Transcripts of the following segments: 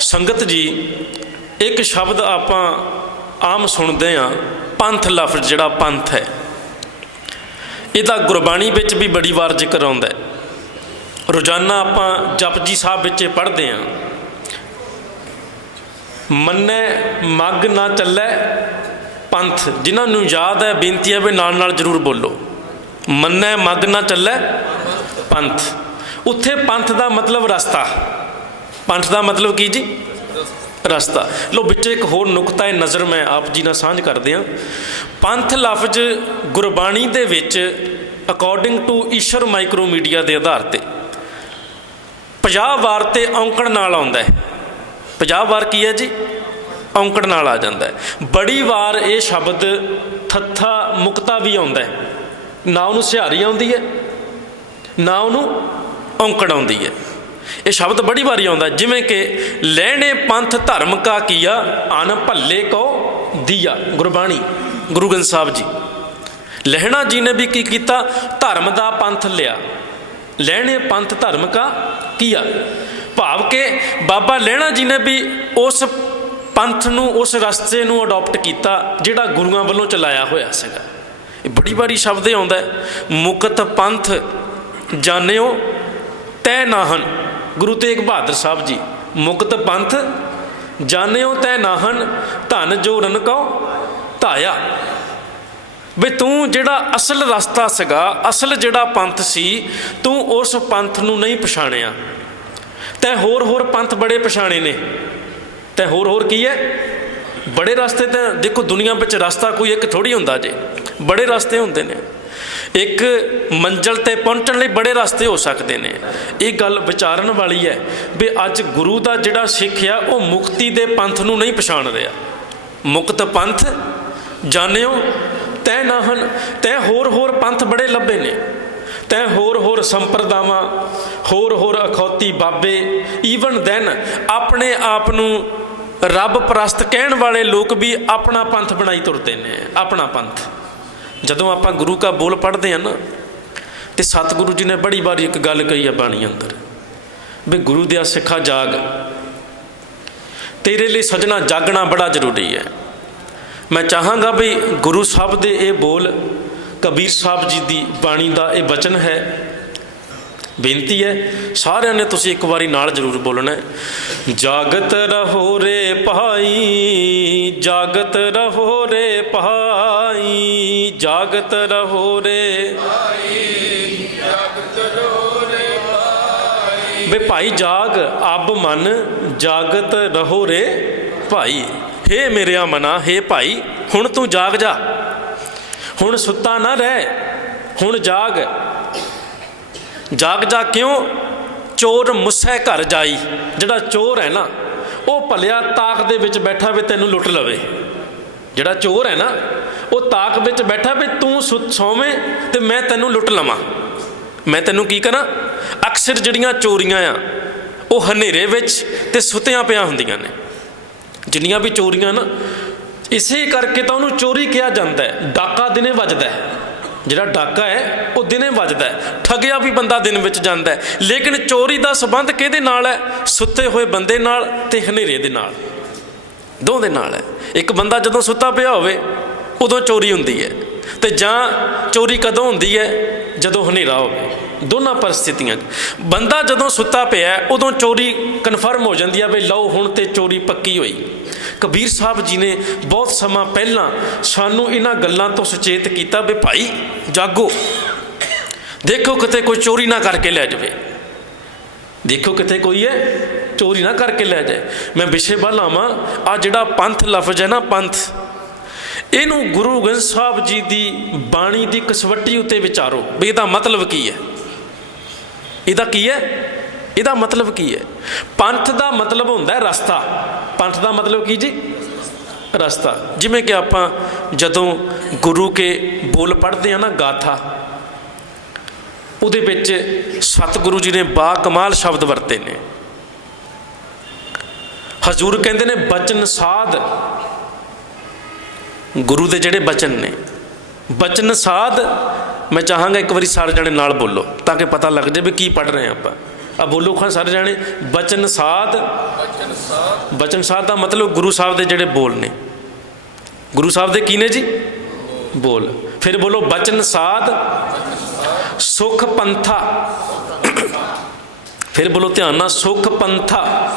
ਸੰਗਤ ਜੀ, ਇੱਕ ਸ਼ਬਦ ਆਪਾਂ ਆਮ ਸੁਣਦੇ ਆ ਪੰਥ ਲਫ਼ਜ਼ ਜਿਹੜਾ ਪੰਥ ਹੈ। ਇਹਦਾ ਗੁਰਬਾਣੀ ਵਿੱਚ ਵੀ ਬੜੀ ਵਾਰ ਜ਼ਿਕਰ ਆਉਂਦਾ ਹੈ। ਰੋਜ਼ਾਨਾ ਆਪਾਂ ਜਪਜੀ ਸਾਹਿਬ ਵਿੱਚ ਪੜ੍ਹਦੇ ਆ ਮੰਨੇ ਮੱਗ ਨਾ ਚੱਲੇ ਪੰਥ, ਜਿਨ੍ਹਾਂ ਨੂੰ ਯਾਦ ਹੈ, ਬੇਨਤੀ ਹੈ ਵੀ ਨਾਲ ਨਾਲ ਜ਼ਰੂਰ ਬੋਲੋ। ਮੰਨੇ ਮੱਗ ਨਾ ਚੱਲੇ ਪੰਥ। ਉੱਥੇ ਪੰਥ ਦਾ ਮਤਲਬ ਰਸਤਾ। ਪੰਥ ਦਾ ਮਤਲਬ ਕੀ ਜੀ? ਰਸਤਾ। ਲੋ ਵਿੱਚ ਇੱਕ ਹੋਰ ਨੁਕਤਾ ਹੈ, ਨਜ਼ਰ ਮੈਂ ਆਪ ਜੀ ਨਾਲ ਸਾਂਝ ਕਰਦੇ ਹਾਂ। ਪੰਥ ਲਫ਼ਜ਼ ਗੁਰਬਾਣੀ ਦੇ ਵਿੱਚ ਅਕੋਰਡਿੰਗ ਟੂ ਈਸ਼ਰ ਮਾਈਕਰੋਮੀਡੀਆ ਦੇ ਆਧਾਰ ਤੇ 50 ਵਾਰ ਤੇ ਔਂਕੜ ਨਾਲ ਆਉਂਦਾ ਹੈ। 50 ਵਾਰ ਕੀ ਹੈ ਜੀ? ਔਂਕੜ ਨਾਲ ਆ ਜਾਂਦਾ ਹੈ। ਬੜੀ ਵਾਰ ਇਹ ਸ਼ਬਦ ਥੱਥਾ ਮੁਕਤਾ ਵੀ ਆਉਂਦਾ ਹੈ। ਨਾ ਉਹਨੂੰ ਸਿਹਾਰੀ ਆਉਂਦੀ ਹੈ, ਨਾ ਉਹਨੂੰ ਔਂਕੜ ਆਉਂਦੀ ਹੈ। ਇਹ ਸ਼ਬਦ ਬੜੀ ਵਾਰੀ ਆਉਂਦਾ ਜਿਵੇਂ ਕਿ ਲੈਣੇ ਪੰਥ ਧਰਮ ਕਾ ਕੀਆ ਅਨ ਭੱਲੇ ਕੋ ਦੀਆ। ਗੁਰਬਾਣੀ, ਗੁਰੂ ਗ੍ਰੰਥ ਸਾਹਿਬ ਜੀ। ਲਹਿਣਾ ਜੀ ਨੇ ਵੀ ਕੀ ਕੀਤਾ, ਧਰਮ ਦਾ ਪੰਥ ਲਿਆ। ਲੈਣੇ ਪੰਥ ਧਰਮ ਕਾ ਕੀਆ। ਭਾਵ ਕਿ ਬਾਬਾ ਲਹਿਣਾ ਜੀ ਨੇ ਵੀ ਉਸ ਪੰਥ ਨੂੰ, ਉਸ ਰਸਤੇ ਨੂੰ ਅਡਾਪਟ ਕੀਤਾ, ਜਿਹੜਾ ਗੁਰੂਆਂ ਵੱਲੋਂ ਚਲਾਇਆ ਹੋਇਆ ਸੀਗਾ। ਇਹ ਬੜੀ ਵਾਰੀ ਸ਼ਬਦ ਇਹ ਆਉਂਦਾ ਮੁਕਤ ਪੰਥ ਜਾਣਿਓ, ਤੈ ਨਾਹਨ। ਗੁਰੂ ਤੇਗ ਬਹਾਦਰ ਸਾਹਿਬ ਜੀ, ਮੁਕਤ ਪੰਥ, ਜਾਣਿਓ ਤੈ ਨਾਹਨ, ਧਨ ਜੋ ਰਨ ਕਉ, ਧਾਇਆ। ਵੀ ਤੂੰ ਜਿਹੜਾ ਅਸਲ ਰਸਤਾ ਸੀਗਾ, ਅਸਲ ਜਿਹੜਾ ਪੰਥ ਸੀ, ਤੂੰ ਉਸ ਪੰਥ ਨੂੰ ਨਹੀਂ ਪਛਾਣਿਆ। ਤੈ ਹੋਰ ਹੋਰ ਪੰਥ ਬੜੇ ਪਛਾਣੇ ਨੇ। ਤੈ ਹੋਰ ਹੋਰ ਕੀ ਹੈ ਬੜੇ ਰਸਤੇ ਤਾਂ ਦੇਖੋ ਦੁਨੀਆ ਵਿੱਚ ਰਸਤਾ ਕੋਈ ਇੱਕ ਥੋੜੀ ਹੁੰਦਾ ਜੇ। ਬੜੇ ਰਸਤੇ ਹੁੰਦੇ ਨੇ। ਇੱਕ ਮੰਜ਼ਲ ਤੇ ਪਹੁੰਚਣ ਲਈ ਬੜੇ ਰਸਤੇ ਹੋ ਸਕਦੇ ਨੇ। ਇਹ ਗੱਲ ਵਿਚਾਰਨ ਵਾਲੀ ਹੈ ਵੀ ਅੱਜ ਗੁਰੂ ਦਾ ਜਿਹੜਾ ਸਿੱਖ ਆ, ਉਹ ਮੁਕਤੀ ਦੇ ਪੰਥ ਨੂੰ ਨਹੀਂ ਪਛਾਣ ਰਿਹਾ। ਮੁਕਤ ਪੰਥ, ਜਾਣਿਓ ਤੈ ਨਾਹਨ ਤੈ ਹੋਰ ਹੋਰ ਪੰਥ ਬੜੇ ਲੱਭੇ ਨੇ। ਤੈ ਹੋਰ ਹੋਰ ਸੰਪਰਦਾਵਾਂ, ਹੋਰ ਹੋਰ ਅਖੌਤੀ ਬਾਬੇ ਈਵਨ ਦੈਨ ਆਪਣੇ ਆਪ ਨੂੰ ਰੱਬ ਪ੍ਰਸਤ ਕਹਿਣ ਵਾਲੇ ਲੋਕ ਵੀ ਆਪਣਾ ਪੰਥ ਬਣਾਈ ਤੁਰਦੇ ਨੇ, ਆਪਣਾ ਪੰਥ। ਜਦੋਂ ਆਪਾਂ ਗੁਰੂ ਕਾ ਬੋਲ ਪੜ੍ਹਦੇ ਆ ਨਾ, ਤੇ ਸਤਿਗੁਰੂ ਜੀ ਨੇ ਬੜੀ ਵਾਰੀ ਇੱਕ ਗੱਲ ਕਹੀ ਹੈ ਬਾਣੀ ਅੰਦਰ, ਵੀ ਗੁਰੂ ਦਿਆ ਸਿੱਖਾ ਜਾਗ। ਤੇਰੇ ਲਈ ਸਜਣਾ ਜਾਗਣਾ ਬੜਾ ਜ਼ਰੂਰੀ ਹੈ। ਮੈਂ ਚਾਹਾਂਗਾ ਵੀ ਗੁਰੂ ਸਾਹਿਬ ਦੇ ਇਹ ਬੋਲ, ਕਬੀਰ ਸਾਹਿਬ ਜੀ ਦੀ ਬਾਣੀ ਦਾ ਇਹ ਵਚਨ ਹੈ। ਬੇਨਤੀ ਹੈ, ਸਾਰਿਆਂ ਨੇ ਤੁਸੀਂ ਇੱਕ ਵਾਰੀ ਨਾਲ ਜ਼ਰੂਰ ਬੋਲਣਾ ਹੈ। ਜਾਗਤ ਰਹੋ ਰੇ ਭਾਈ, ਜਾਗਤ ਰਹੋ ਰੇ ਭਾਈ। ਜਾਗਤ ਰਹੋ ਰੇ। ਵੇ ਭਾਈ ਜਾਗ ਅਬ ਮਨ ਜਾਗਤ ਰਹੋ ਰੇ। ਭਾਈ, ਹੇ ਮੇਰਿਆ ਮਨਾ, ਹੇ ਭਾਈ, ਹੁਣ ਤੂੰ ਜਾਗ ਜਾ। ਹੁਣ ਸੁੱਤਾ ਨਾ ਰਹਿ, ਹੁਣ ਜਾਗ। ਜਾਗ ਜਾ ਕਿਉਂ? ਚੋਰ ਮੁਸੈ ਘਰ ਜਾਈ। ਜਿਹੜਾ ਚੋਰ ਹੈ ਨਾ, ਉਹ ਭਲਿਆ ਤਾਕ ਦੇ ਵਿੱਚ ਬੈਠਾ ਵੀ, ਤੈਨੂੰ ਲੁੱਟ ਲਵੇ। ਜਿਹੜਾ ਚੋਰ ਹੈ ਨਾ ਉਹ ਤਾਕ ਵਿੱਚ ਬੈਠਾ ਵੀ ਤੂੰ ਸੁ- ਸੌਵੇਂ ਤੇ ਮੈਂ ਤੈਨੂੰ ਲੁੱਟ ਲਵਾਂ। ਮੈਂ ਤੈਨੂੰ ਕੀ ਕਰਾਂ? ਅਕਸਰ ਜਿਹੜੀਆਂ ਚੋਰੀਆਂ ਆ, ਉਹ ਹਨੇਰੇ ਵਿੱਚ ਤੇ ਸੁੱਤਿਆਂ ਪਿਆ ਹੁੰਦੀਆਂ ਨੇ। ਜਿੰਨੀਆਂ ਵੀ ਚੋਰੀਆਂ ਨਾ, ਇਸੇ ਕਰਕੇ ਤਾਂ ਉਹਨੂੰ ਚੋਰੀ ਕਿਹਾ ਜਾਂਦਾ ਹੈ। ਡਾਕਾ ਦਿਨੇ ਵੱਜਦਾ ਹੈ। ਜਿਹੜਾ ਡਾਕਾ ਹੈ, ਉਹ ਦਿਨੇ ਵੱਜਦਾ ਹੈ। ਠੱਗਿਆ ਵੀ ਬੰਦਾ ਦਿਨ ਵਿੱਚ ਜਾਂਦਾ ਹੈ। ਲੇਕਿਨ ਚੋਰੀ ਦਾ ਸਬੰਧ ਕਿਹਦੇ ਨਾਲ ਹੈ? ਸੁੱਤੇ ਹੋਏ ਬੰਦੇ ਨਾਲ ਤੇ ਹਨੇਰੇ ਦੇ ਨਾਲ। ਦੋ ਦੇ ਨਾਲ ਹੈ। ਇੱਕ ਬੰਦਾ ਜਦੋਂ ਸੁੱਤਾ ਪਿਆ ਹੋਵੇ ਉਦੋਂ ਚੋਰੀ ਹੁੰਦੀ ਹੈ ਤੇ ਜਾਂ ਚੋਰੀ ਕਦੋਂ ਹੁੰਦੀ ਹੈ? ਜਦੋਂ ਹਨੇਰਾ ਹੋਵੇ। ਦੋਨਾਂ ਪਰਿਸਥਿਤੀਆਂ 'ਚ। ਬੰਦਾ ਜਦੋਂ ਸੁੱਤਾ ਪਿਆ ਉਦੋਂ ਚੋਰੀ ਕਨਫਰਮ ਹੋ ਜਾਂਦੀ ਹੈ ਵੀ ਲਓ ਹੁਣ ਤੇ ਚੋਰੀ ਪੱਕੀ ਹੋਈ। ਕਬੀਰ ਸਾਹਿਬ ਜੀ ਨੇ ਬਹੁਤ ਸਮਾਂ ਪਹਿਲਾਂ ਸਾਨੂੰ ਇਹਨਾਂ ਗੱਲਾਂ ਤੋਂ ਸੁਚੇਤ ਕੀਤਾ ਵੀ ਭਾਈ ਜਾਗੋ। ਦੇਖੋ ਕਿਤੇ ਕੋਈ ਚੋਰੀ ਨਾ ਕਰਕੇ ਲੈ ਜਾਵੇ। ਦੇਖੋ ਕਿਤੇ ਕੋਈ ਹੈ, ਚੋਰੀ ਨਾ ਕਰਕੇ ਲੈ ਜਾਏ। ਮੈਂ ਵਿਸ਼ੇ ਵੱਲ ਆਵਾਂ। ਆ ਜਿਹੜਾ ਪੰਥ ਲਫ਼ਜ਼ ਹੈ ਨਾ ਪੰਥ ਇਹਨੂੰ ਗੁਰੂ ਗ੍ਰੰਥ ਸਾਹਿਬ ਜੀ ਦੀ ਬਾਣੀ ਦੀ ਕਸਵੱਟੀ ਉੱਤੇ ਵਿਚਾਰੋ ਵੀ ਇਹਦਾ ਮਤਲਬ ਕੀ ਹੈ? ਇਹਦਾ ਕੀ ਹੈ? ਇਹਦਾ ਮਤਲਬ ਕੀ ਹੈ? ਪੰਥ ਦਾ ਮਤਲਬ ਹੁੰਦਾ ਹੈ ਰਸਤਾ। ਪੰਥ ਦਾ ਮਤਲਬ ਕੀ ਜੀ? ਰਸਤਾ। ਜਿਵੇਂ ਕਿ ਆਪਾਂ ਜਦੋਂ ਗੁਰੂ ਕੇ ਬੋਲ ਪੜ੍ਹਦੇ ਆ ਨਾ ਗਾਥਾ, ਉਹਦੇ ਵਿੱਚ ਸਤਿਗੁਰੂ ਜੀ ਨੇ ਬਾ ਕਮਾਲ ਸ਼ਬਦ ਵਰਤੇ ਨੇ। ਹਜ਼ੂਰ ਕਹਿੰਦੇ ਨੇ, ਬਚਨ ਸਾਧ ਗੁਰੂ ਦੇ ਜਿਹੜੇ ਬਚਨ ਨੇ। ਬਚਨ ਸਾਧ ਮੈਂ ਚਾਹਾਂਗਾ ਇੱਕ ਵਾਰੀ ਸਾਰੇ ਜਣੇ ਨਾਲ ਬੋਲੋ ਤਾਂ ਕਿ ਪਤਾ ਲੱਗ ਜਾਵੇ ਕੀ ਪੜ ਰਹੇ ਆਪਾਂ। ਆ ਬੋਲੋ ਖਾਂ ਸਾਰੇ ਜਾਣੇ ਬਚਨ ਸਾਧ। ਬਚਨ ਸਾਧ। ਦਾ ਮਤਲਬ ਗੁਰੂ ਸਾਹਿਬ ਦੇ ਜਿਹੜੇ ਬੋਲ ਨੇ। ਗੁਰੂ ਸਾਹਿਬ ਦੇ ਕੀ ਨੇ ਜੀ? ਬੋਲ। ਫਿਰ ਬੋਲੋ ਬਚਨ ਸਾਧ। ਸੁਖ ਪੰਥਾ। ਫਿਰ ਬੋਲੋ ਧਿਆਨ ਨਾਲ ਸੁਖ ਪੰਥਾ।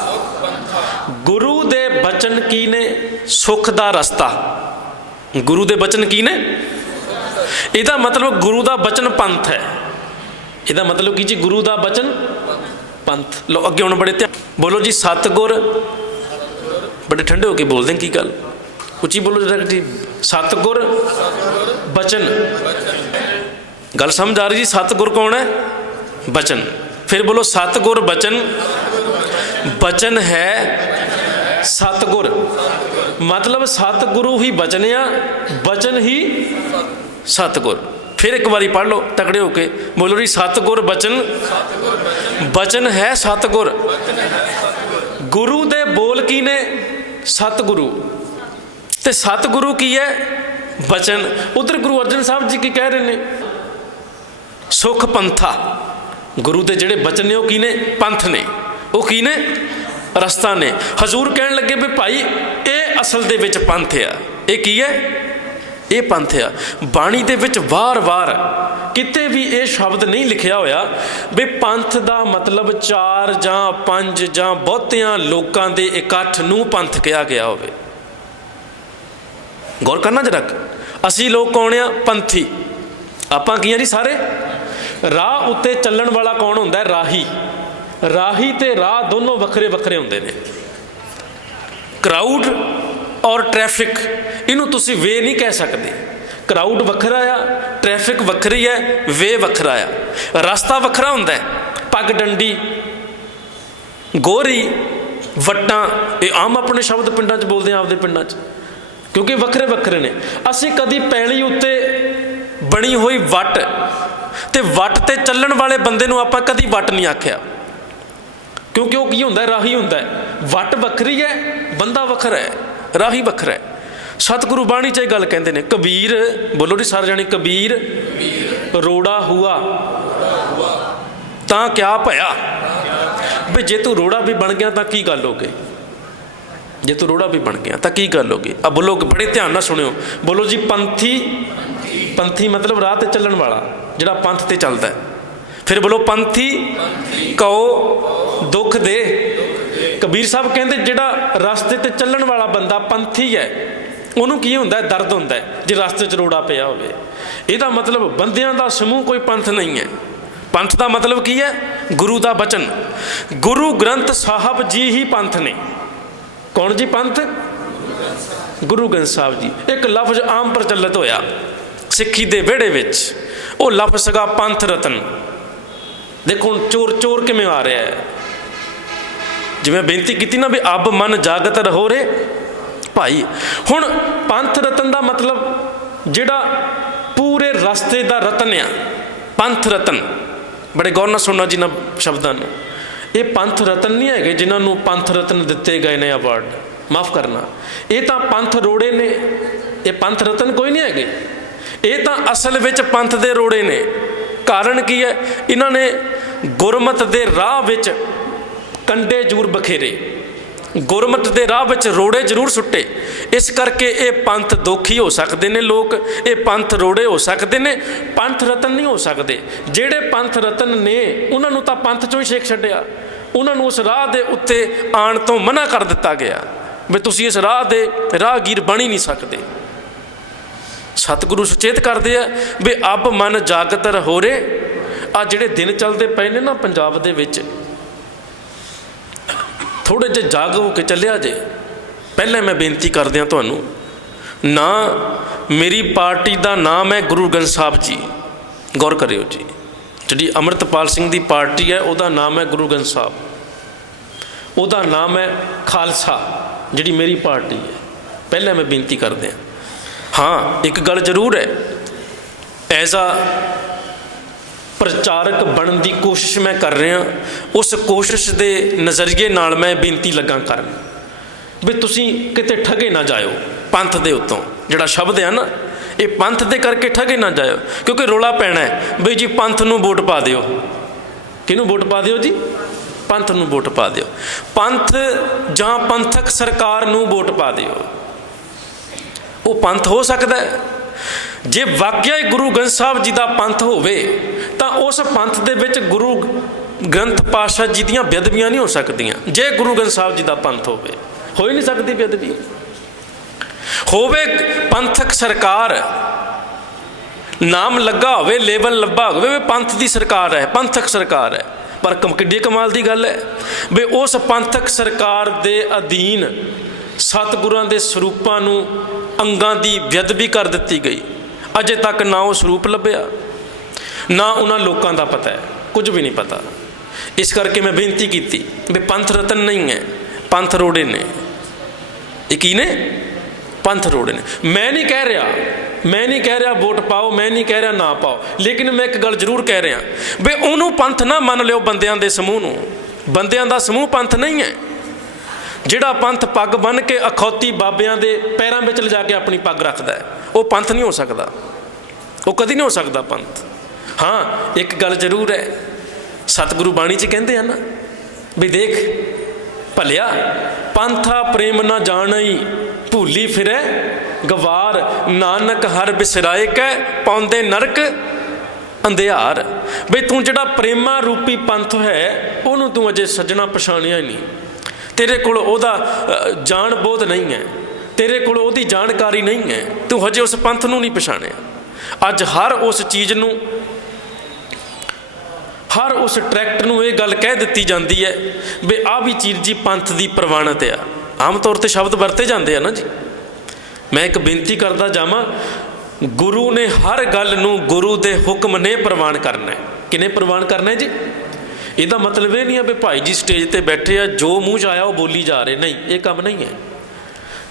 ਗੁਰੂ ਦੇ ਬਚਨ ਕੀ ਨੇ? ਸੁਖ ਦਾ ਰਸਤਾ। ਗੁਰੂ ਦੇ ਬਚਨ ਕੀ ਨੇ? ਇਹਦਾ ਮਤਲਬ ਗੁਰੂ ਦਾ ਬਚਨ ਪੰਥ ਹੈ। ਇਹਦਾ ਮਤਲਬ ਕੀ ਜੀ? ਗੁਰੂ ਦਾ ਬਚਨ ਪੰਥ। ਲੋ ਅੱਗੇ ਹੁਣ ਬੜੇ ਧਿਆਨ ਬੋਲੋ ਜੀ, ਸਤਗੁਰ। ਬੜੇ ਠੰਡੇ ਹੋ ਕੇ ਬੋਲਦੇ ਕੀ ਗੱਲ? ਉੱਚੀ ਬੋਲੋ ਜਰਾ ਜੀ। ਸਤਗੁਰ, ਬਚਨ। ਗੱਲ ਸਮਝ ਆ ਰਹੀ ਜੀ? ਸਤਗੁਰ ਕੌਣ ਹੈ? ਬਚਨ। ਫਿਰ ਬੋਲੋ, ਸਤਗੁਰ, ਬਚਨ। ਬਚਨ ਹੈ ਸਤਗੁਰ। ਮਤਲਬ ਸਤਿਗੁਰੂ ਹੀ ਬਚਨਿਆ ਬਚਨ ਹੀ ਸਤਿਗੁਰ। ਫਿਰ ਇੱਕ ਵਾਰੀ ਪੜ੍ਹ ਲਓ, ਤਕੜੇ ਹੋ ਕੇ। ਬੋਲੋ ਜੀ, ਸਤਿਗੁਰ ਬਚਨ ਬਚਨ ਹੈ ਸਤਿਗੁਰ। ਗੁਰੂ ਦੇ ਬੋਲ ਕੀ ਨੇ? ਸਤਿਗੁਰੂ। ਤੇ ਸਤਿਗੁਰੂ ਕੀ ਹੈ? ਬਚਨ। ਉਧਰ ਗੁਰੂ ਅਰਜਨ ਸਾਹਿਬ ਜੀ ਕੀ ਕਹਿ ਰਹੇ ਨੇ? ਸੁਖ ਪੰਥਾ। ਗੁਰੂ ਦੇ ਜਿਹੜੇ ਬਚਨ ਨੇ, ਉਹ ਕੀ ਨੇ? ਪੰਥ ਨੇ। ਉਹ ਕੀ ਨੇ? ਰਸਤਾ ਨੇ। ਹਜ਼ੂਰ ਕਹਿਣ ਲੱਗੇ ਵੀ ਭਾਈ, ਇਹ ਅਸਲ ਦੇ ਵਿੱਚ ਪੰਥ ਆ। ਇਹ ਕੀ ਹੈ? ਇਹ ਪੰਥ ਆ। ਬਾਣੀ ਦੇ ਵਿੱਚ ਵਾਰ-ਵਾਰ ਕਿਤੇ ਵੀ ਇਹ ਸ਼ਬਦ ਨਹੀਂ ਲਿਖਿਆ ਹੋਇਆ ਵੀ ਪੰਥ ਦਾ ਮਤਲਬ ਚਾਰ ਜਾਂ ਪੰਜ ਜਾਂ ਬਹੁਤਿਆਂ ਲੋਕਾਂ ਦੇ ਇਕੱਠ ਨੂੰ ਪੰਥ ਕਿਹਾ ਗਿਆ ਹੋਵੇ। ਗੌਰ ਕਰਨਾ ਜਰਾ ਅਸੀਂ ਲੋਕ ਕੌਣ ਆ? ਪੰਥੀ। ਆਪਾਂ ਕੀ ਆ ਜੀ ਸਾਰੇ? ਰਾਹ ਉੱਤੇ ਚੱਲਣ ਵਾਲਾ ਕੌਣ ਹੁੰਦਾ ਹੈ? ਰਾਹੀ। ਰਾਹੀ ਤੇ ਰਾਹ ਦੋਨੋਂ ਵੱਖਰੇ ਵੱਖਰੇ ਹੁੰਦੇ ਨੇ। ਕਰਾਊਡ ਔਰ ਟ੍ਰੈਫਿਕ, ਇਹਨੂੰ ਤੁਸੀਂ ਵੇ ਨਹੀਂ ਕਹਿ ਸਕਦੇ। ਕਰਾਊਡ ਵੱਖਰਾ ਆ, ਟ੍ਰੈਫਿਕ ਵੱਖਰੀ ਹੈ, ਵੇ ਵੱਖਰਾ ਆ। ਰਸਤਾ ਵੱਖਰਾ ਹੁੰਦਾ ਹੈ, ਪੱਗ ਡੰਡੀ, ਗੋਰੀ, ਵਟਾਂ, ਇਹ ਆਮ ਆਪਣੇ ਸ਼ਬਦ ਪਿੰਡਾਂ 'ਚ ਬੋਲਦੇ ਆ, ਆਪਦੇ ਪਿੰਡਾਂ 'ਚ। ਕਿਉਂਕਿ ਵੱਖਰੇ ਵੱਖਰੇ ਨੇ। ਅਸੀਂ ਕਦੀ ਪੈਲੀ ਉੱਤੇ ਬਣੀ ਹੋਈ ਵਟ ਤੇ ਵਟ ਤੇ ਚੱਲਣ ਵਾਲੇ ਬੰਦੇ ਨੂੰ ਆਪਾਂ ਕਦੀ ਵਟ ਨਹੀਂ ਆਖਿਆ। ਕਿਉਂਕਿ ਉਹ ਕੀ ਹੁੰਦਾ ਹੈ? ਰਾਹੀ ਹੁੰਦਾ ਹੈ। ਵਟ ਵੱਖਰੀ ਹੈ, ਬੰਦਾ ਵੱਖਰਾ ਹੈ। ਰਾਹੀ ਵੱਖਰਾ ਹੈ। ਸਤਿਗੁਰੂ ਬਾਣੀ ਚ ਇਹ ਗੱਲ ਕਹਿੰਦੇ ਨੇ, ਕਬੀਰ, ਬੋਲੋ ਜੀ ਸਾਰੇ ਜਾਣੇ, ਕਬੀਰ ਰੋੜਾ ਹੁਆ। ਤਾਂ ਕਿਆ ਭਇਆ? ਵੀ ਜੇ ਤੂੰ ਰੋੜਾ ਵੀ ਬਣ ਗਿਆ ਤਾਂ ਕੀ ਗੱਲ ਹੋ ਗਈ? ਜੇ ਤੂੰ ਰੋੜਾ ਵੀ ਬਣ ਗਿਆ ਤਾਂ ਕੀ ਗੱਲ ਹੋ ਗਈ? ਆ ਬੋਲੋ, ਬੜੇ ਧਿਆਨ ਨਾਲ ਸੁਣਿਓ। ਬੋਲੋ ਜੀ, ਪੰਥੀ ਪੰਥੀ ਮਤਲਬ ਰਾਹ ਤੇ ਚੱਲਣ ਵਾਲਾ, ਜਿਹੜਾ ਪੰਥ ਤੇ ਚੱਲਦਾ ਹੈ। ਫਿਰ ਬੋਲੋ, ਪੰਥੀ ਕਉ ਦੁੱਖ ਦੇ ਕਬੀਰ ਸਾਹਿਬ ਕਹਿੰਦੇ ਜਿਹੜਾ ਰਸਤੇ ਤੇ ਚੱਲਣ ਵਾਲਾ ਬੰਦਾ ਪੰਥੀ ਹੈ, ਉਹਨੂੰ ਕੀ ਹੁੰਦਾ ਹੈ? ਦਰਦ ਹੁੰਦਾ ਹੈ, ਜੇ ਰਸਤੇ 'ਚ ਰੋੜਾ ਪਿਆ ਹੋਵੇ। ਇਹਦਾ ਮਤਲਬ ਬੰਦਿਆਂ ਦਾ ਸਮੂਹ ਕੋਈ ਪੰਥ ਨਹੀਂ ਹੈ। ਪੰਥ ਦਾ ਮਤਲਬ ਕੀ ਹੈ? ਗੁਰੂ ਦਾ ਬਚਨ। ਗੁਰੂ ਗ੍ਰੰਥ ਸਾਹਿਬ ਜੀ ਹੀ ਪੰਥ ਨੇ। ਕੌਣ ਜੀ ਪੰਥ? ਗੁਰੂ ਗ੍ਰੰਥ ਸਾਹਿਬ ਜੀ। ਇੱਕ ਲਫ਼ਜ਼ ਆਮ ਪ੍ਰਚਲਿਤ ਹੋਇਆ। ਸਿੱਖੀ ਦੇ ਵਿਹੜੇ ਵਿੱਚ। ਉਹ ਲਫ਼ਜ਼ ਸੀਗਾ ਪੰਥ ਰਤਨ। ਦੇਖੋ ਚੋਰ ਚੋਰ ਕਿਵੇਂ ਆ ਰਿਹਾ ਹੈ? ਜਿਵੇਂ ਬੇਨਤੀ ਕੀਤੀ ਨਾ ਵੀ ਅਬ ਮਨ ਜਾਗਤ ਰਹੋ ਰੇ ਭਾਈ, ਹੁਣ ਪੰਥ ਰਤਨ ਦਾ ਮਤਲਬ ਜਿਹੜਾ ਪੂਰੇ ਰਸਤੇ ਦਾ ਰਤਨ ਆ, ਪੰਥ ਰਤਨ। ਬੜੇ ਗੌਰ ਨਾਲ ਸੁਣਨਾ ਜੀ ਨਾ ਸ਼ਬਦਾਂ ਨੂੰ। ਇਹ ਪੰਥ ਰਤਨ ਨਹੀਂ ਹੈਗੇ ਜਿਨ੍ਹਾਂ ਨੂੰ ਪੰਥ ਰਤਨ ਦਿੱਤੇ ਗਏ ਨੇ ਅਵਾਰਡ ਮਾਫ ਕਰਨਾ। ਇਹ ਤਾਂ ਪੰਥ ਰੋੜੇ ਨੇ। ਇਹ ਪੰਥ ਰਤਨ ਕੋਈ ਨਹੀਂ ਹੈਗੇ। ਇਹ ਤਾਂ ਅਸਲ ਵਿੱਚ ਪੰਥ ਦੇ ਰੋੜੇ ਨੇ। ਕਾਰਨ ਕੀ ਹੈ? ਇਹਨਾਂ ਨੇ ਗੁਰਮਤ ਦੇ ਰਾਹ ਵਿੱਚ ਕੰਡੇ ਜੂਰ ਬਖੇਰੇ। ਗੁਰਮਤ ਦੇ ਰਾਹ ਵਿੱਚ ਰੋੜੇ ਜ਼ਰੂਰ ਸੁੱਟੇ। ਇਸ ਕਰਕੇ ਇਹ ਪੰਥ ਦੋਖੀ ਹੋ ਸਕਦੇ ਨੇ ਲੋਕ, ਇਹ ਪੰਥ ਰੋੜੇ ਹੋ ਸਕਦੇ ਨੇ, ਪੰਥ ਰਤਨ ਨਹੀਂ ਹੋ ਸਕਦੇ। ਜਿਹੜੇ ਪੰਥ ਰਤਨ ਨੇ, ਉਹਨਾਂ ਨੂੰ ਤਾਂ ਪੰਥ ਚੋਂ ਹੀ ਛੇਕ ਛੱਡਿਆ। ਉਹਨਾਂ ਨੂੰ ਉਸ ਰਾਹ ਦੇ ਉੱਤੇ ਆਣ ਤੋਂ ਮਨਾ ਕਰ ਦਿੱਤਾ ਗਿਆ। ਵੀ ਤੁਸੀਂ ਇਸ ਰਾਹ ਦੇ ਰਾਹਗੀਰ ਬਣ ਹੀ ਨਹੀਂ ਸਕਦੇ। ਸਤਿਗੁਰੂ ਸੁਚੇਤ ਕਰਦੇ ਆ ਵੀ ਅਬ ਮਨ ਜਾਗਤ ਰਹੋਰੇ ਆ ਜਿਹੜੇ ਦਿਨ ਚੱਲਦੇ ਪਏ ਨੇ ਨਾ ਪੰਜਾਬ ਦੇ ਵਿੱਚ ਥੋੜੇ ਜਿਹਾ ਜਾਗ ਹੋ ਕੇ ਚੱਲਿਆ ਜੇ। ਪਹਿਲਾਂ ਮੈਂ ਬੇਨਤੀ ਕਰਦਿਆਂ ਤੁਹਾਨੂੰ, ਨਾ ਮੇਰੀ ਪਾਰਟੀ ਦਾ ਨਾਮ ਹੈ ਗੁਰੂ ਗ੍ਰੰਥ ਸਾਹਿਬ ਜੀ, ਗੌਰ ਕਰਿਓ ਜੀ। ਜਿਹੜੀ ਅਮਰਤਪਾਲ ਸਿੰਘ ਦੀ ਪਾਰਟੀ ਹੈ, ਉਹਦਾ ਨਾਮ ਹੈ ਗੁਰੂ ਗ੍ਰੰਥ ਸਾਹਿਬ। ਉਹਦਾ ਨਾਮ ਹੈ ਖਾਲਸਾ, ਜਿਹੜੀ ਮੇਰੀ ਪਾਰਟੀ ਹੈ। ਪਹਿਲਾਂ ਮੈਂ ਬੇਨਤੀ ਕਰਦਿਆਂ ਹਾਂ, ਇੱਕ ਗੱਲ ਜ਼ਰੂਰ ਹੈ, ਐਜ਼ ਆ ਪ੍ਰਚਾਰਕ ਬਣਨ ਦੀ ਕੋਸ਼ਿਸ਼ ਮੈਂ ਕਰ ਰਿਹਾ, ਉਸ ਕੋਸ਼ਿਸ਼ ਦੇ ਨਜ਼ਰੀਏ ਨਾਲ ਮੈਂ ਬੇਨਤੀ ਲੱਗਾ ਕਰਨ ਵੀ ਤੁਸੀਂ ਕਿਤੇ ਠਗੇ ਨਾ ਜਾਇਓ ਪੰਥ ਦੇ ਉੱਤੋਂ। ਜਿਹੜਾ ਸ਼ਬਦ ਹੈ ਨਾ, ਇਹ ਪੰਥ ਦੇ ਕਰਕੇ ਠਗੇ ਨਾ ਜਾਇਓ, ਕਿਉਂਕਿ ਰੋਲਾ ਪੈਣਾ ਹੈ। ਬਈ ਜੀ, ਪੰਥ ਨੂੰ ਵੋਟ ਪਾ ਦਿਓ। ਕਿਹਨੂੰ ਵੋਟ ਪਾ ਦਿਓ ਜੀ? ਪੰਥ ਨੂੰ ਵੋਟ ਪਾ ਦਿਓ। ਪੰਥ ਜਾਂ ਪੰਥਕ ਸਰਕਾਰ ਨੂੰ ਵੋਟ ਪਾ ਦਿਓ। ਉਹ ਪੰਥ ਹੋ ਸਕਦਾ ਹੈ। ਜੇ ਵਾਕਿਆ ਹੀ ਗੁਰੂ ਗ੍ਰੰਥ ਸਾਹਿਬ ਜੀ ਦਾ ਪੰਥ ਹੋਵੇ ਤਾਂ ਉਸ ਪੰਥ ਦੇ ਵਿੱਚ ਗੁਰੂ ਗ੍ਰੰਥ ਪਾਤਸ਼ਾਹ ਜੀ ਦੀਆਂ ਬੇਅਦਬੀਆਂ ਨਹੀਂ ਹੋ ਸਕਦੀਆਂ। ਜੇ ਗੁਰੂ ਗ੍ਰੰਥ ਸਾਹਿਬ ਜੀ ਦਾ ਪੰਥ ਹੋਵੇ, ਹੋ ਹੀ ਨਹੀਂ ਸਕਦੀ ਬੇਅਦਬੀ। ਹੋਵੇ ਪੰਥਕ ਸਰਕਾਰ, ਨਾਮ ਲੱਗਾ ਹੋਵੇ, ਲੇਬਲ ਲੱਭਾ ਹੋਵੇ, ਵੀ ਪੰਥ ਦੀ ਸਰਕਾਰ ਹੈ, ਪੰਥਕ ਸਰਕਾਰ ਹੈ। ਪਰ ਕਮ, ਕਿੱਡੀ ਕਮਾਲ ਦੀ ਗੱਲ ਹੈ ਵੀ ਉਸ ਪੰਥਕ ਸਰਕਾਰ ਦੇ ਅਧੀਨ ਸਤਿਗੁਰਾਂ ਦੇ ਸਰੂਪਾਂ ਨੂੰ ਅੰਗਾਂ ਦੀ ਬੇਅਦਬੀ ਕਰ ਦਿੱਤੀ ਗਈ। ਅਜੇ ਤੱਕ ਨਾ ਉਹ ਸਰੂਪ ਲੱਭਿਆ। ਨਾ ਉਹਨਾਂ ਲੋਕਾਂ ਦਾ ਪਤਾ ਹੈ, ਕੁਝ ਵੀ ਨਹੀਂ ਪਤਾ। ਇਸ ਕਰਕੇ ਮੈਂ ਬੇਨਤੀ ਕੀਤੀ ਵੀ ਪੰਥ ਰਤਨ ਨਹੀਂ ਹੈ, ਪੰਥ ਰੋੜੇ ਨੇ। ਇਹ ਕੀ ਨੇ? ਪੰਥ ਰੋੜੇ ਨੇ। ਮੈਂ ਨਹੀਂ ਕਹਿ ਰਿਹਾ, ਮੈਂ ਨਹੀਂ ਕਹਿ ਰਿਹਾ ਵੋਟ ਪਾਓ, ਮੈਂ ਨਹੀਂ ਕਹਿ ਰਿਹਾ ਨਾ ਪਾਓ, ਲੇਕਿਨ ਮੈਂ ਇੱਕ ਗੱਲ ਜ਼ਰੂਰ ਕਹਿ ਰਿਹਾ ਵੀ ਉਹਨੂੰ ਪੰਥ ਨਾ ਮੰਨ ਲਿਓ ਬੰਦਿਆਂ ਦੇ ਸਮੂਹ ਨੂੰ। ਬੰਦਿਆਂ ਦਾ ਸਮੂਹ ਪੰਥ ਨਹੀਂ ਹੈ। ਜਿਹੜਾ ਪੰਥ ਪੱਗ ਬੰਨ ਕੇ ਅਖੌਤੀ ਬਾਬਿਆਂ ਦੇ ਪੈਰਾਂ ਵਿੱਚ ਲਿਜਾ ਕੇ ਆਪਣੀ ਪੱਗ ਰੱਖਦਾ ਹੈ, ਉਹ ਪੰਥ ਨਹੀਂ ਹੋ ਸਕਦਾ। ਉਹ ਕਦੀ ਨਹੀਂ ਹੋ ਸਕਦਾ ਪੰਥ। ਹਾਂ, ਇੱਕ ਗੱਲ ਜ਼ਰੂਰ ਹੈ। ਸਤਿਗੁਰੂ ਬਾਣੀ 'ਚ ਕਹਿੰਦੇ ਹਨ ਵੀ ਦੇਖ, ਭਲਿਆ, ਪੰਥਾ ਪ੍ਰੇਮ ਨਾ ਜਾਣਈ, ਭੂਲੀ ਫਿਰੈ, ਗਵਾਰ, ਨਾਨਕ ਹਰ ਬਿਸਰਾਏ ਕੈ, ਪਾਉਂਦੇ ਨਰਕ, ਅੰਧਿਆਰ। ਬਈ ਤੂੰ ਜਿਹੜਾ ਪ੍ਰੇਮਾ ਰੂਪੀ ਪੰਥ ਹੈ, ਉਹਨੂੰ ਤੂੰ ਅਜੇ ਸੱਜਣਾ ਪਛਾਣਿਆ ਹੀ ਨਹੀਂ। ਤੇਰੇ ਕੋਲ ਉਹਦਾ ਜਾਣ ਬੋਧ ਨਹੀਂ ਹੈ। ਤੇਰੇ ਕੋਲ ਉਹਦੀ ਜਾਣਕਾਰੀ ਨਹੀਂ ਹੈ। ਤੂੰ ਹਜੇ ਉਸ ਪੰਥ ਨੂੰ ਨਹੀਂ ਪਛਾਣਿਆ। ਅੱਜ ਹਰ ਉਸ ਚੀਜ਼ ਨੂੰ ਹਰ ਉਸ ਟਰੈਕਟ ਨੂੰ ਇਹ ਗੱਲ ਕਹਿ ਦਿੱਤੀ ਜਾਂਦੀ ਹੈ ਵੀ ਆ ਵੀ ਚੀਜ਼ ਜੀ ਪੰਥ ਦੀ ਪ੍ਰਵਾਨਤ ਆ। ਆਮ ਤੌਰ ਤੇ ਸ਼ਬਦ ਵਰਤੇ ਜਾਂਦੇ ਆ ਨਾ ਜੀ। ਮੈਂ ਇੱਕ ਬੇਨਤੀ ਕਰਦਾ ਜਾਵਾਂ, ਗੁਰੂ ਨੇ ਹਰ ਗੱਲ ਨੂੰ ਗੁਰੂ ਦੇ ਹੁਕਮ ਨੇ ਪ੍ਰਵਾਨ ਕਰਨਾ ਹੈ। ਕਿਨੇ ਪ੍ਰਵਾਨ ਕਰਨਾ ਹੈ ਜੀ? ਇਹਦਾ ਮਤਲਬ ਇਹ ਨਹੀਂ ਹੈ ਵੀ ਭਾਈ ਜੀ ਸਟੇਜ ਤੇ ਬੈਠੇ ਆ, ਜੋ ਮੂੰਹ 'ਚ ਆਇਆ ਉਹ ਬੋਲੀ ਜਾ ਰਹੇ। ਨਹੀਂ, ਇਹ ਕੰਮ ਨਹੀਂ ਹੈ।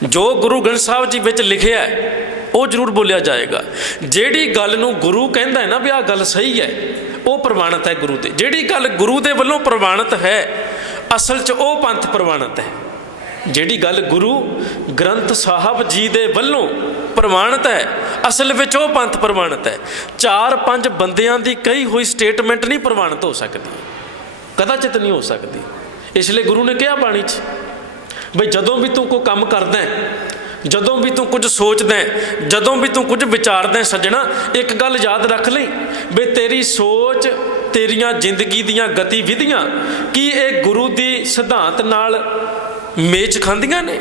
ਜੋ ਗੁਰੂ ਗ੍ਰੰਥ ਸਾਹਿਬ ਜੀ ਵਿੱਚ ਲਿਖਿਆ ਹੈ, ਉਹ ਜ਼ਰੂਰ ਬੋਲਿਆ ਜਾਏਗਾ। ਜਿਹੜੀ ਗੱਲ ਨੂੰ ਗੁਰੂ ਕਹਿੰਦਾ ਹੈ ਨਾ ਵੀ ਆਹ ਗੱਲ ਸਹੀ ਹੈ ਉਹ ਪ੍ਰਵਾਨਿਤ ਹੈ ਗੁਰੂ ਦੇ ਜਿਹੜੀ ਗੱਲ ਗੁਰੂ ਦੇ ਵੱਲੋਂ ਪ੍ਰਵਾਨਿਤ ਹੈ, ਅਸਲ 'ਚ ਉਹ ਪੰਥ ਪ੍ਰਵਾਨਿਤ ਹੈ। ਜਿਹੜੀ ਗੱਲ ਗੁਰੂ ਗ੍ਰੰਥ ਸਾਹਿਬ ਜੀ ਦੇ ਵੱਲੋਂ ਪ੍ਰਮਾਣਿਤ ਹੈ, ਅਸਲ ਵਿੱਚ ਉਹ ਪੰਥ ਪ੍ਰਮਾਣਿਤ ਹੈ। ਚਾਰ ਪੰਜ ਬੰਦਿਆਂ ਦੀ ਕਹੀ ਹੋਈ ਸਟੇਟਮੈਂਟ ਨਹੀਂ ਪ੍ਰਮਾਣਿਤ ਹੋ ਸਕਦੀ। ਕਦਾਚਿਤ ਨਹੀਂ ਹੋ ਸਕਦੀ। ਇਸ ਲਈ ਗੁਰੂ ਨੇ ਕਿਹਾ ਬਾਣੀ 'ਚ, ਬਈ ਜਦੋਂ ਵੀ ਤੂੰ ਕੋਈ ਕੰਮ ਕਰਦਾ ਹੈ ਜਦੋਂ ਵੀ ਤੂੰ ਕੁਝ ਸੋਚਦਾ ਜਦੋਂ ਵੀ ਤੂੰ ਕੁਝ ਵਿਚਾਰਦਾ ਸੱਜਣਾ, ਇੱਕ ਗੱਲ ਯਾਦ ਰੱਖ ਲਈ ਵੀ ਤੇਰੀ ਸੋਚ, ਤੇਰੀਆਂ ਜ਼ਿੰਦਗੀ ਦੀਆਂ ਗਤੀਵਿਧੀਆਂ ਕੀ ਇਹ ਗੁਰੂ ਦੀ ਸਿਧਾਂਤ ਨਾਲ ਮੇਚ ਖਾਂਦੀਆਂ ਨੇ?